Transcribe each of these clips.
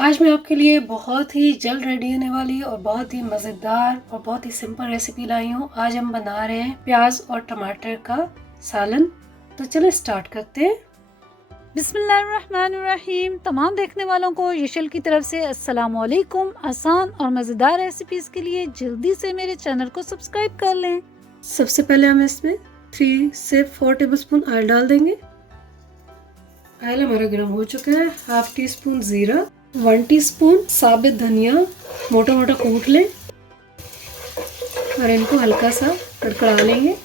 आज मैं आपके लिए बहुत ही जल्द रेडी होने वाली और बहुत ही मज़ेदार और बहुत ही सिंपल रेसिपी लाई हूँ। आज हम बना रहे हैं प्याज और टमाटर का सालन। तो चलो स्टार्ट करते हैं। बिस्मिल्लाहिर्रहमानिर्रहीम। तमाम देखने वालों को यशल की तरफ से अस्सलाम वालेकुम। आसान और मज़ेदार रेसिपीज़ के लिए जल्दी से मेरे चैनल को सब्सक्राइब कर लें। सबसे पहले हम इसमें 3 से 4 टेबलस्पून ऑयल डाल देंगे। ऑयल हमारा गर्म हो चुका है। हाफ टी स्पून जीरा, 1 टीस्पून साबित धनिया मोटा मोटा कूट लें और इनको हल्का सा तड़कड़ा लेंगे।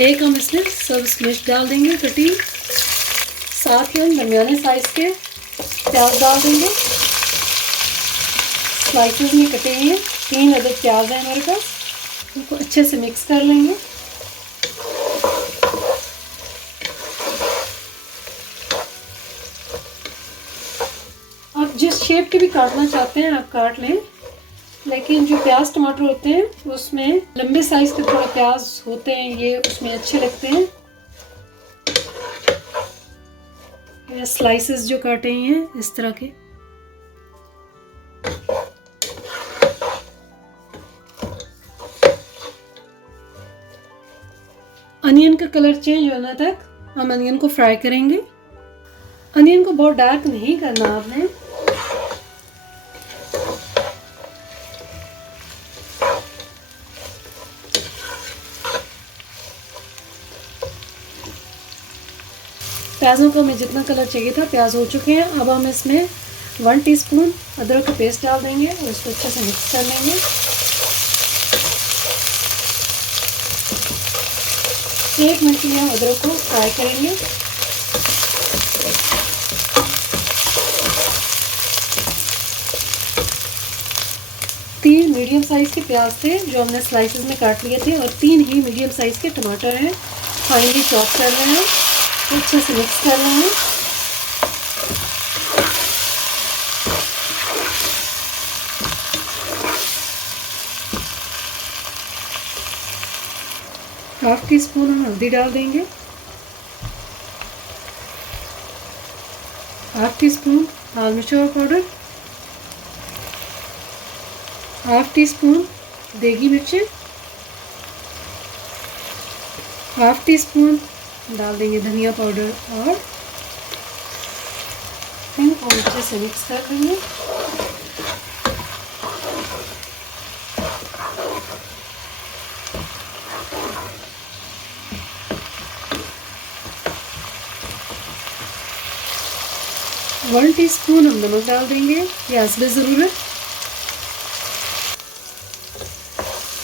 एक हम इसमें सब्ज मिर्च डाल देंगे कटी। साथ ही हम दरमियाने साइज के प्याज डाल देंगे। स्लाइसेस में कटे हुए 3 अदद प्याज है हमारे पास। इनको अच्छे से मिक्स कर लेंगे। आप जिस शेप के भी काटना चाहते हैं आप काट लें, लेकिन जो प्याज टमाटर होते हैं उसमें लंबे साइज के थोड़ा प्याज होते हैं, ये उसमें अच्छे लगते हैं। ये स्लाइसेस जो काटे हैं इस तरह के। अनियन का कलर चेंज होने तक हम अनियन को फ्राई करेंगे। अनियन को बहुत डार्क नहीं करना आपने। प्याज़ों को हमें जितना कलर चाहिए था प्याज हो चुके हैं। अब हम इसमें 1 टीस्पून अदरक का पेस्ट डाल देंगे और इसको अच्छे से मिक्स कर लेंगे। 1 मिनट के लिए हम अदरक को फ्राई करेंगे। तीन मीडियम साइज के प्याज थे जो हमने स्लाइसेस में काट लिए थे और 3 ही मीडियम साइज के टमाटर हैं, फाइनली चॉप कर रहे हैं। अच्छे से मिक्स कर रहे हैं। हाफ टी स्पून हम हल्दी डाल देंगे। हाफ टी स्पून लाल मिर्च पाउडर, हाफ टी स्पून देगी मिर्चें, हाफ टी स्पून डाल देंगे धनिया पाउडर और इनको अच्छे से मिक्स कर देंगे। वन टीस्पून हम नमक डाल देंगे, ये हस्बे ज़रूरत।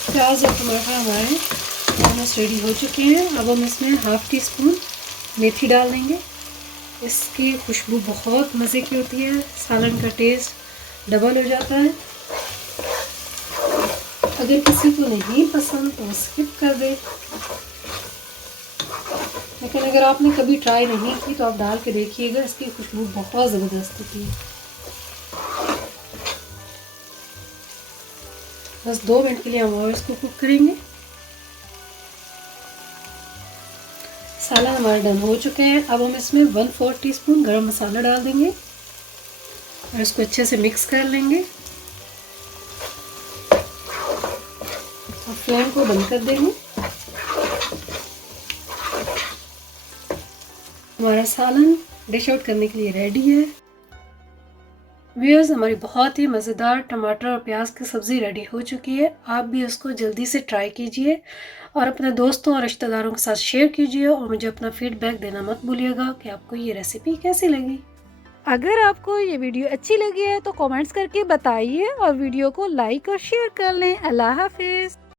प्याज और टमाटर हमारे ऑलमोस्ट रेडी हो चुके हैं। अब हम इसमें हाफ टी स्पून मेथी डाल देंगे। इसकी खुशबू बहुत मज़े की होती है, सालन का टेस्ट डबल हो जाता है। अगर किसी को नहीं पसंद तो स्किप कर दे, लेकिन अगर आपने कभी ट्राई नहीं की तो आप डाल के देखिएगा, इसकी खुशबू बहुत ज़बरदस्त होती है। बस 2 मिनट के लिए हम और इसको कुक करेंगे। सालन हमारे डन हो चुके हैं। अब हम इसमें 1/4 टीस्पून गरम मसाला डाल देंगे और इसको अच्छे से मिक्स कर लेंगे और फ्लेम को बंद कर देंगे। हमारा सालन डिश आउट करने के लिए रेडी है। व्यूअर्स, हमारी बहुत ही मज़ेदार टमाटर और प्याज की सब्ज़ी रेडी हो चुकी है। आप भी इसको जल्दी से ट्राई कीजिए और अपने दोस्तों और रिश्तेदारों के साथ शेयर कीजिए और मुझे अपना फीडबैक देना मत भूलिएगा कि आपको ये रेसिपी कैसी लगी। अगर आपको ये वीडियो अच्छी लगी है तो कमेंट्स करके बताइए और वीडियो को लाइक और शेयर कर लें। अल्लाह हाफिज़।